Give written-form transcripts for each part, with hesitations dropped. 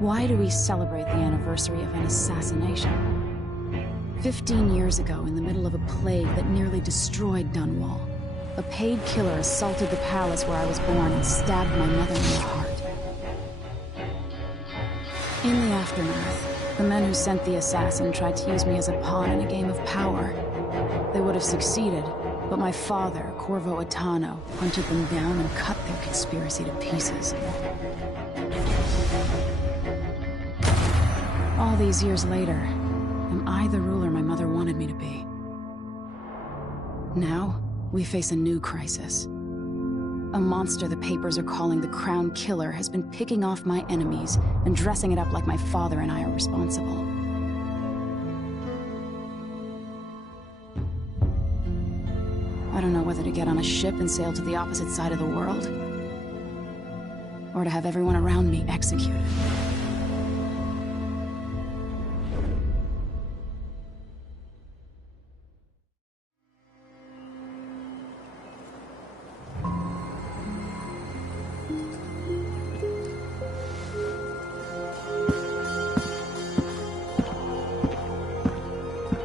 Why do we celebrate the anniversary of an assassination? 15 years ago, in the middle of a plague that nearly destroyed Dunwall, a paid killer assaulted the palace where I was born and stabbed my mother in the heart. In the aftermath, the men who sent the assassin tried to use me as a pawn in a game of power. They would have succeeded, but my father, Corvo Attano, hunted them down and cut their conspiracy to pieces. All these years later, am I the ruler my mother wanted me to be? Now, we face a new crisis. A monster the papers are calling the Crown Killer has been picking off my enemies and dressing it up like my father and I are responsible. I don't know whether to get on a ship and sail to the opposite side of the world, or to have everyone around me executed.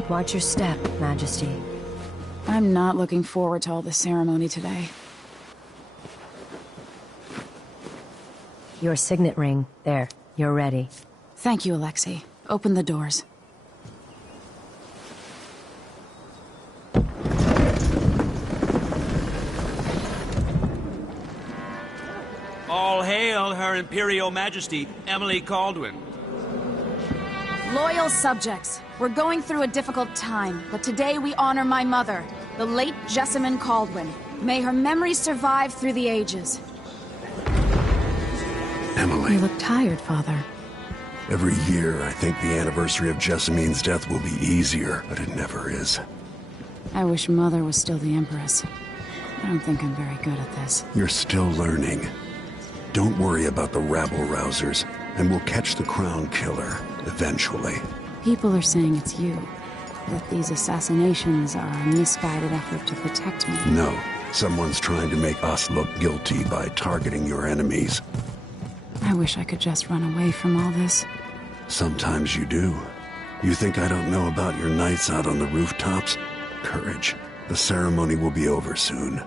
Watch your step, Majesty. I'm not looking forward to all the ceremony today. Your signet ring. There. You're ready. Thank you, Alexei. Open the doors. All hail Her Imperial Majesty, Emily Caldwin. Loyal subjects, we're going through a difficult time, but today we honor my mother, the late Jessamine Caldwin. May her memory survive through the ages. Emily. You look tired, Father. Every year, I think the anniversary of Jessamine's death will be easier, but it never is. I wish Mother was still the Empress. I don't think I'm very good at this. You're still learning. Don't worry about the rabble-rousers, and we'll catch the Crown Killer, eventually. People are saying it's you. That these assassinations are a misguided effort to protect me. No. Someone's trying to make us look guilty by targeting your enemies. I wish I could just run away from all this. Sometimes you do. You think I don't know about your nights out on the rooftops? Courage. The ceremony will be over soon.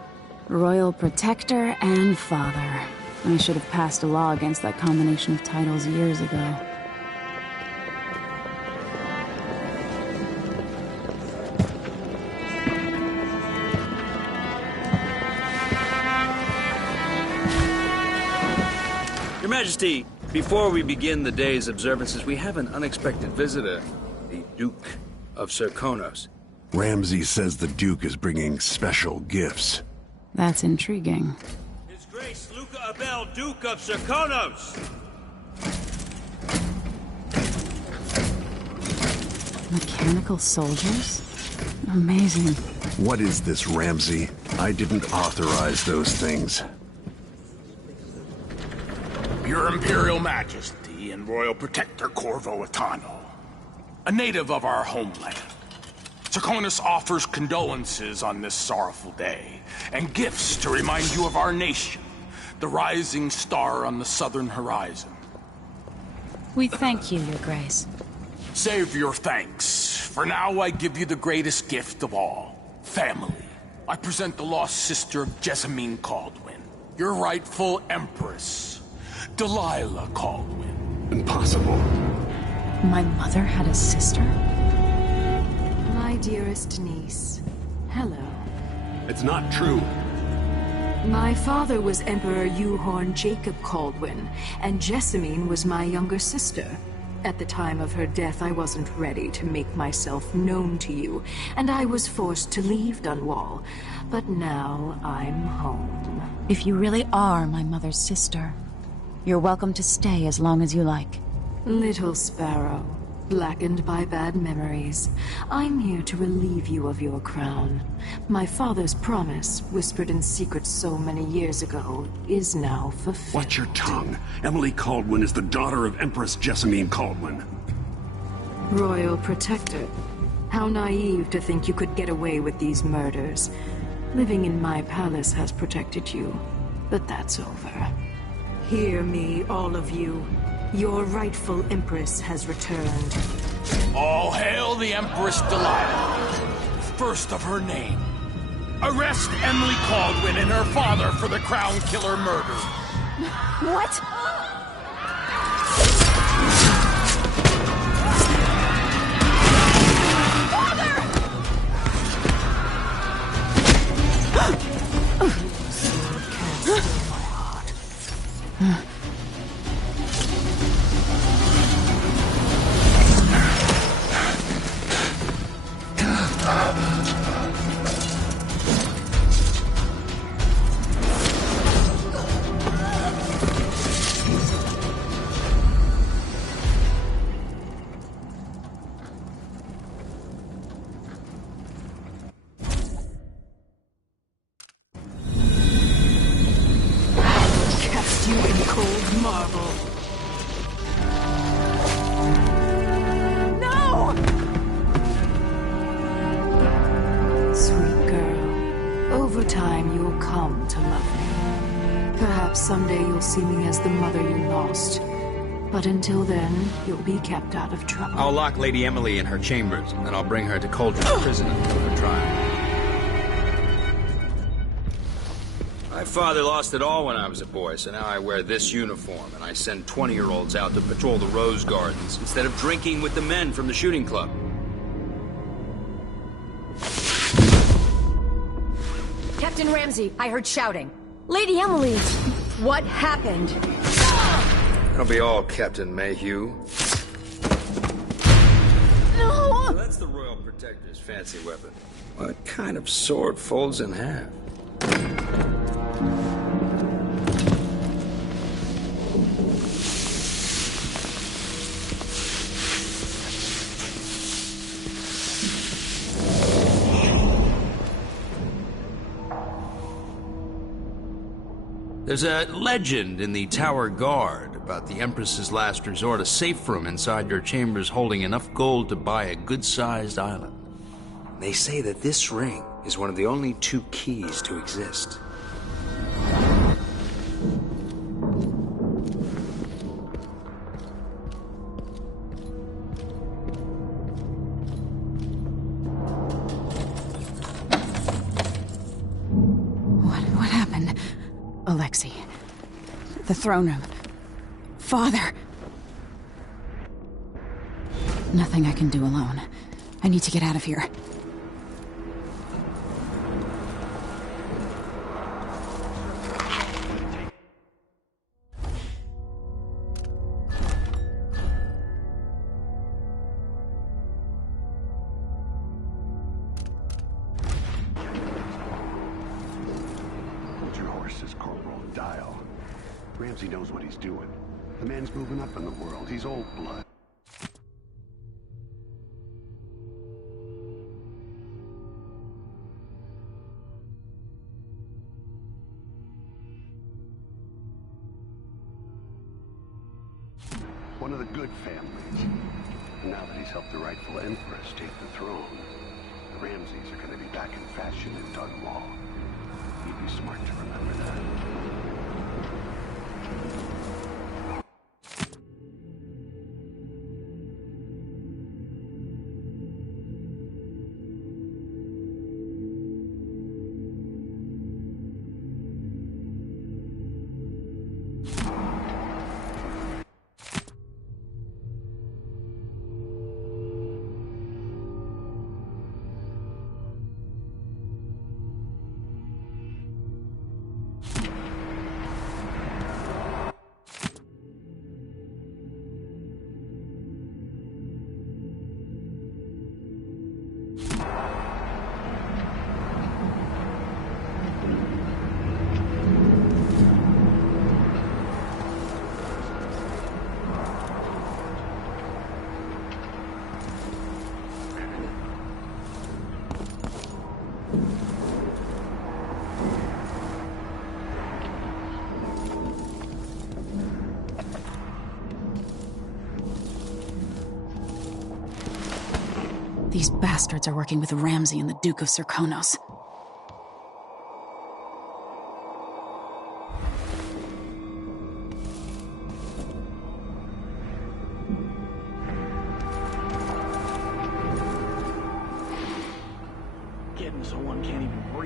Royal Protector and Father. I should have passed a law against that combination of titles years ago. Your Majesty, before we begin the day's observances, we have an unexpected visitor, the Duke of Serkonos. Ramsay says the Duke is bringing special gifts. That's intriguing. His Grace Luca Abel, Duke of Serkonos! Mechanical soldiers? Amazing. What is this, Ramsay? I didn't authorize those things. Your Imperial Majesty and Royal Protector Corvo Attano, a native of our homeland. Serkonos offers condolences on this sorrowful day, and gifts to remind you of our nation, the rising star on the southern horizon. We thank you, Your Grace. Save your thanks. For now, I give you the greatest gift of all, family. I present the lost sister of Jessamine Caldwin, your rightful Empress, Delilah Caldwin. Impossible. My mother had a sister? My dearest niece, hello. It's not true. My father was Emperor Euhorn Jacob Caldwin, and Jessamine was my younger sister. At the time of her death, I wasn't ready to make myself known to you, and I was forced to leave Dunwall. But now I'm home. If you really are my mother's sister, you're welcome to stay as long as you like. Little sparrow, blackened by bad memories, I'm here to relieve you of your crown. My father's promise, whispered in secret so many years ago, is now fulfilled. Watch your tongue. Emily Caldwin is the daughter of Empress Jessamine Caldwin. Royal Protector, how naive to think you could get away with these murders. Living in my palace has protected you, but that's over. Hear me, all of you. Your rightful Empress has returned. All hail the Empress Delilah, first of her name. Arrest Emily Caldwin and her father for the Crown Killer murder. What? Cast you in cold marble. No! Sweet girl, over time you'll come to love me. Perhaps someday you'll see me as the mother you lost. But until then, you'll be kept out of trouble. I'll lock Lady Emily in her chambers, and then I'll bring her to Cauldron's prison for her trial. My father lost it all when I was a boy, so now I wear this uniform, and I send 20-year-olds out to patrol the rose gardens instead of drinking with the men from the shooting club. Captain Ramsey, I heard shouting. Lady Emily, what happened? That'll be all, Captain Mayhew. No! So that's the Royal Protector's fancy weapon. What kind of sword folds in half? There's a legend in the Tower Guard about the Empress's last resort, a safe room inside your chambers holding enough gold to buy a good-sized island. They say that this ring is one of the only 2 keys to exist. What happened? Alexei. The throne room. Father. Nothing I can do alone. I need to get out of here. Hold your horses, Corporal, and dial. Ramsey knows what he's doing. The man's moving up in the world. He's old blood. One of the good families. And now that he's helped the rightful Empress take the throne, the Ramseys are going to be back in fashion in Dunwall. He'd be smart to remember that. These bastards are working with Ramsey and the Duke of Serkonos.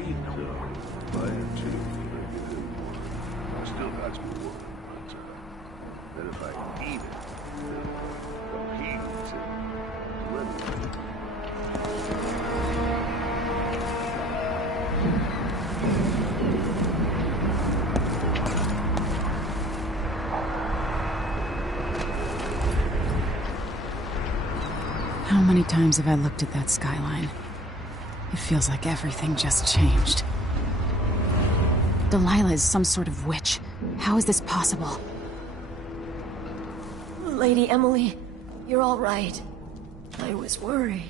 breathe though. Fire too, when I get in more. Still that's more. But then if I eat it, well, he eats it. Lemon. How many times have I looked at that skyline? It feels like everything just changed. Delilah is some sort of witch. How is this possible? Lady Emily, you're all right. I was worried.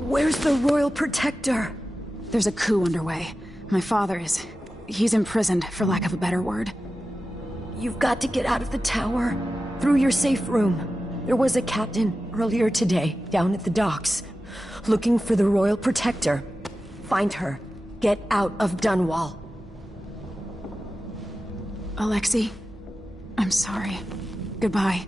Where's the Royal Protector? There's a coup underway. My father is... he's imprisoned, for lack of a better word. You've got to get out of the tower. Through your safe room. There was a captain earlier today, down at the docks. Looking for the Royal Protector. Find her. Get out of Dunwall. Alexei, I'm sorry. Goodbye.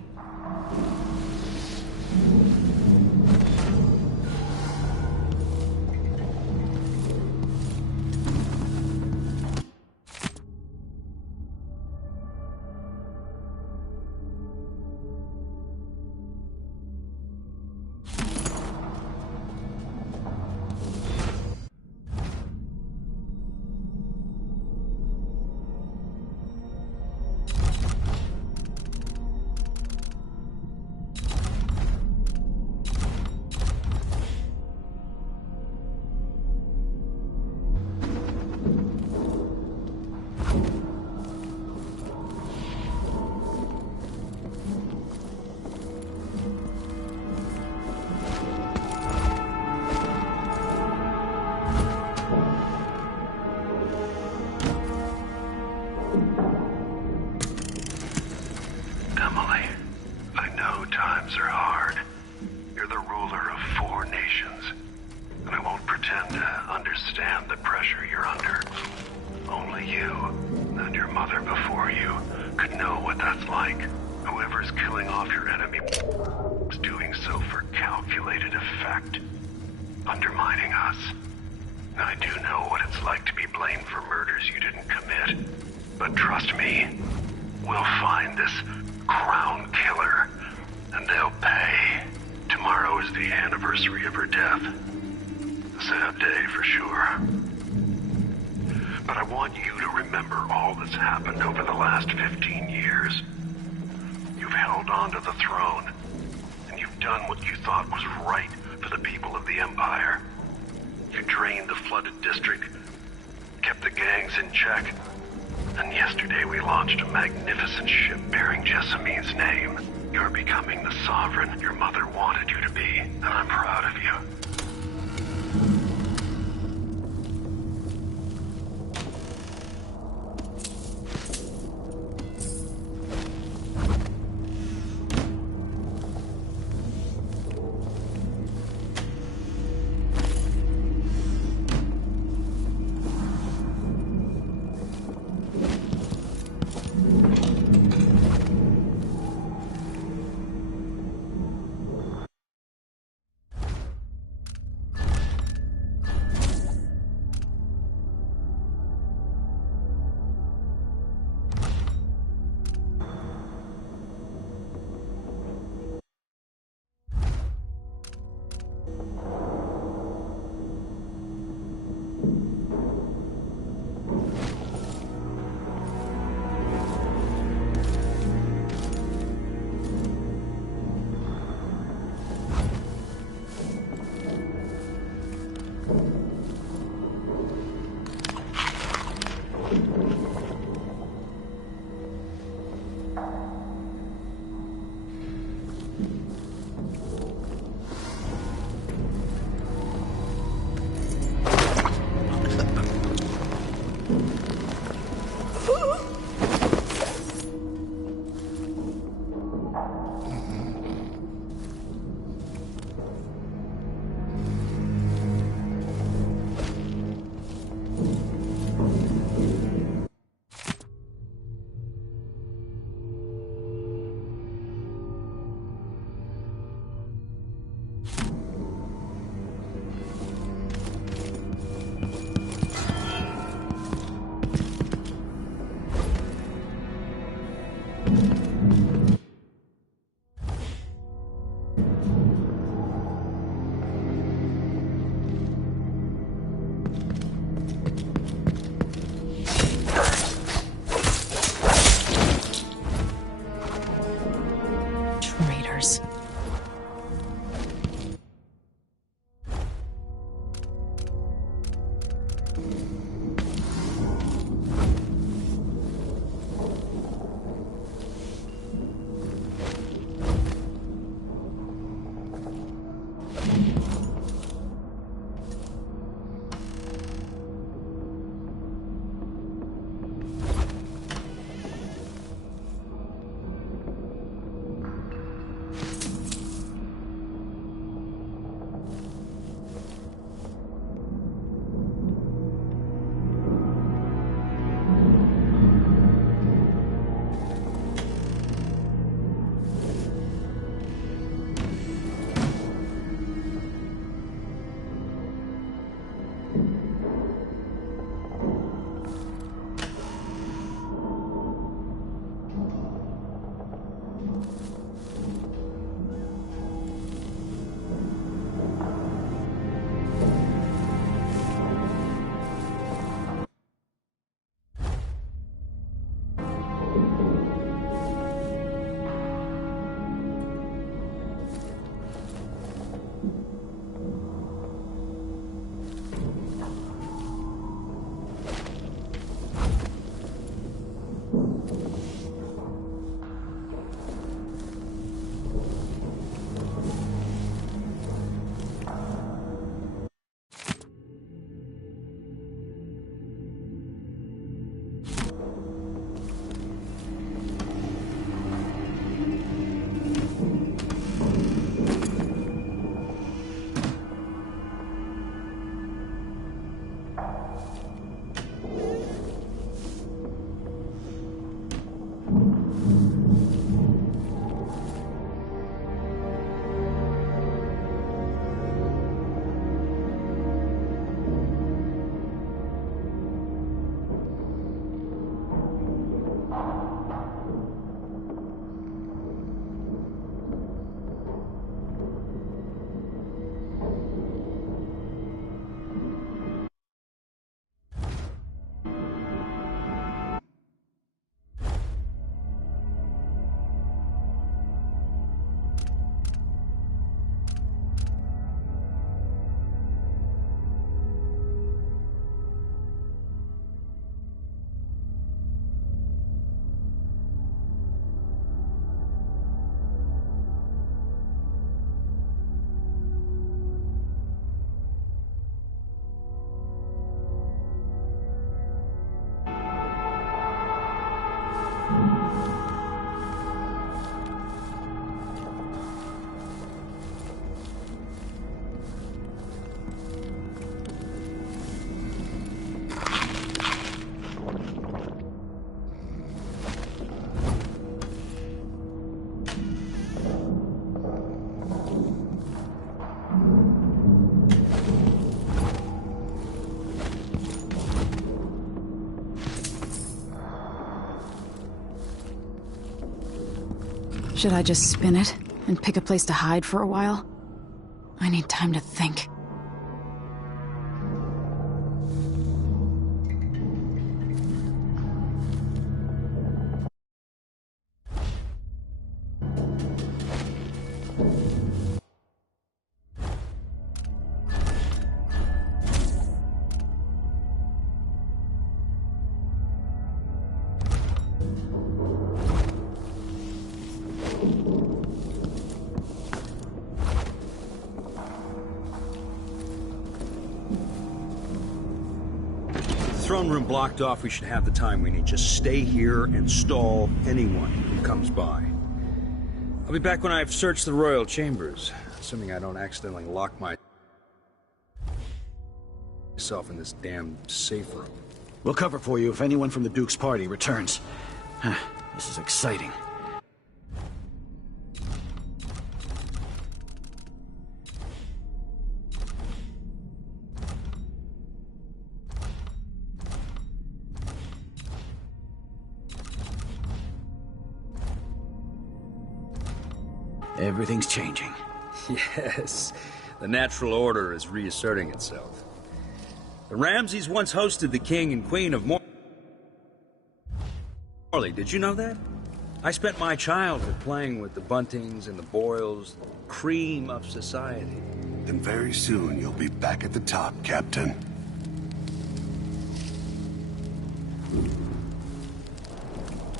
Emily, I know times are hard. You're the ruler of 4 nations, and I won't pretend to understand the pressure you're under. Only you, and your mother before you, could know what that's like. Whoever's killing off your enemy is doing so for calculated effect, undermining us. I do know what it's like to be blamed for murders you didn't commit, but trust me, we'll find this Crown Killer, and they'll pay. Tomorrow is the anniversary of her death. A sad day for sure. But I want you to remember all that's happened over the last 15 years. You've held on to the throne, and you've done what you thought was right for the people of the Empire. You drained the flooded district, kept the gangs in check, and yesterday we launched a magnificent ship bearing Jessamine's name. You're becoming the sovereign your mother wanted you to be, and I'm proud of you. Should I just spin it and pick a place to hide for a while? I need time to think. Throne room blocked off, we should have the time we need. Just stay here and stall anyone who comes by. I'll be back when I've searched the royal chambers, assuming I don't accidentally lock myself in this damn safe room. We'll cover for you if anyone from the Duke's party returns. This is exciting. Everything's changing. Yes, the natural order is reasserting itself. The Ramses once hosted the king and queen of Morley. Did you know that? I spent my childhood playing with the Buntings and the Boyles, the cream of society. And very soon you'll be back at the top, Captain.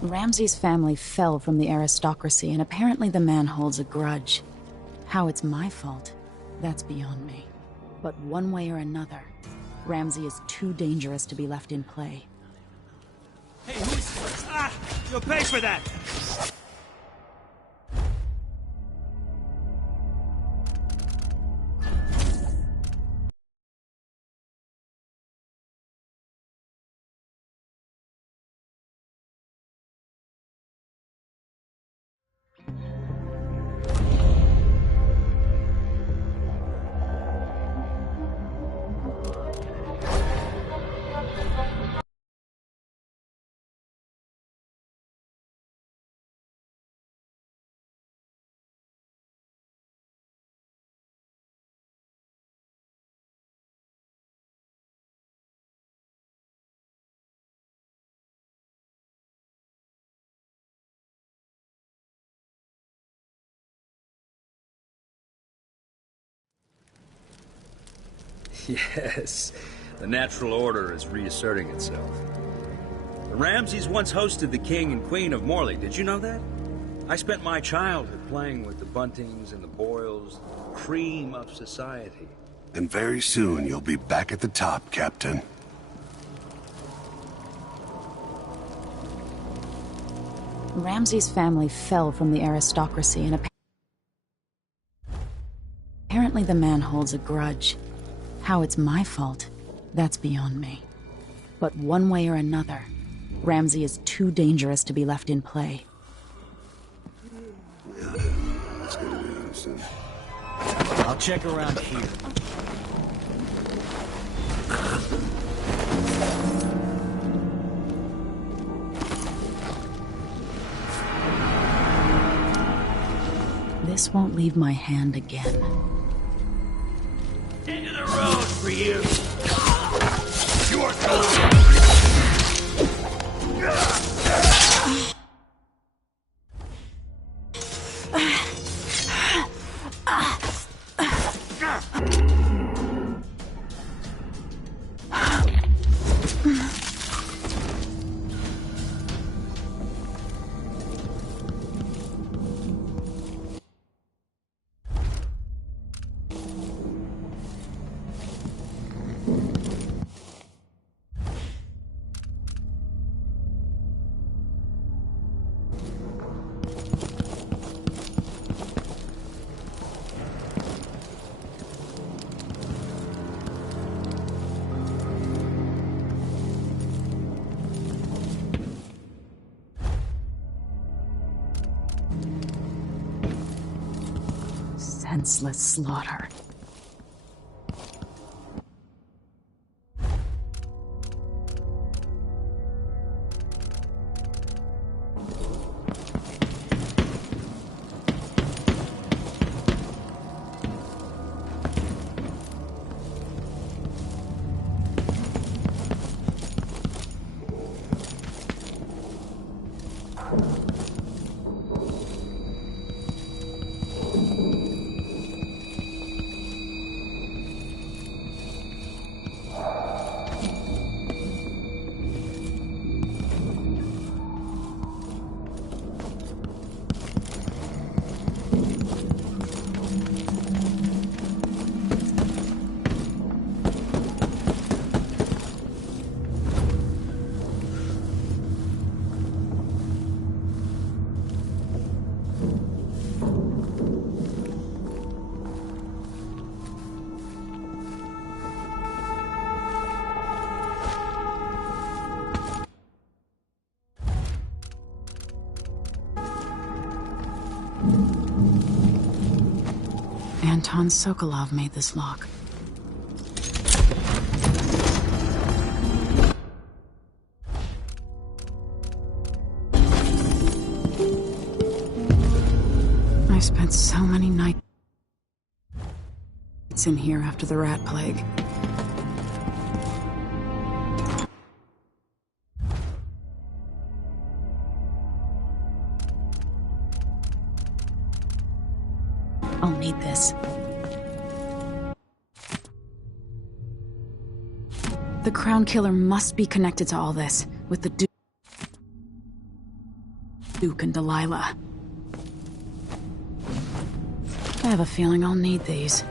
Ramses' family fell from the aristocracy, and apparently the man holds a grudge. How it's my fault, that's beyond me. But one way or another, Ramsay is too dangerous to be left in play. Hey, who's... You'll pay for that! Yes, the natural order is reasserting itself. The Ramses once hosted the king and queen of Morley. Did you know that? I spent my childhood playing with the Buntings and the Boyles, the cream of society. And very soon you'll be back at the top, Captain. Ramsay's family fell from the aristocracy, and apparently the man holds a grudge. How it's my fault, that's beyond me. But one way or another, Ramsay is too dangerous to be left in play. I'll check around here. This won't leave my hand again. Into the road for you! You are gone! Senseless slaughter. Anton Sokolov made this lock. I spent so many nights in here after the rat plague. I'll need this. The Crown Killer must be connected to all this, with the Duke and Delilah. I have a feeling I'll need these.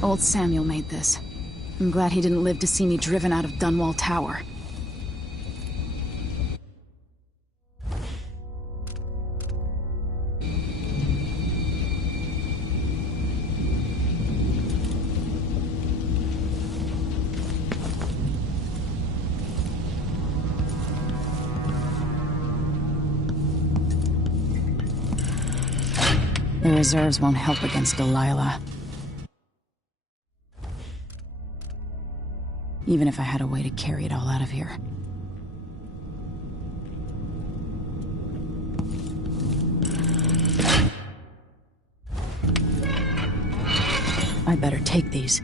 Old Samuel made this. I'm glad he didn't live to see me driven out of Dunwall Tower. The reserves won't help against Delilah. Even if I had a way to carry it all out of here. I better take these.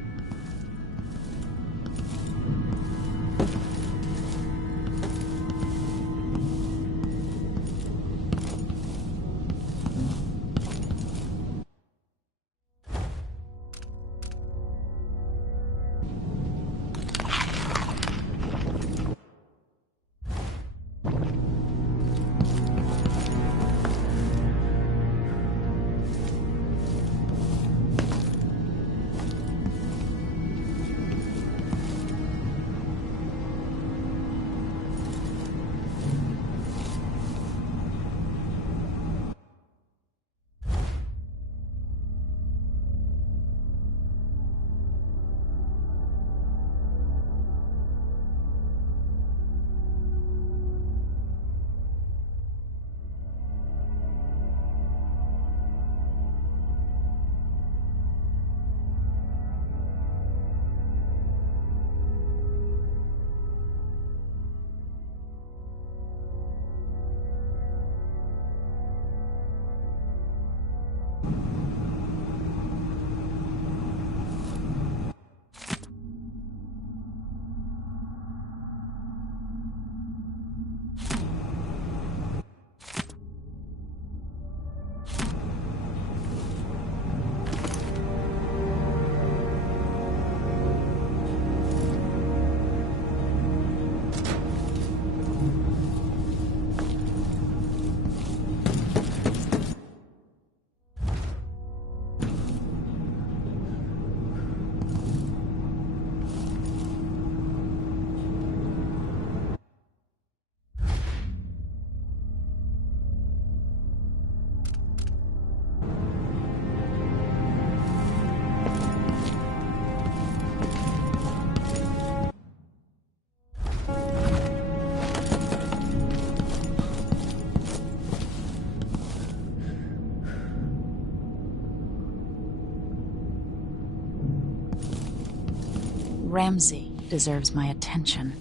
Ramsey deserves my attention.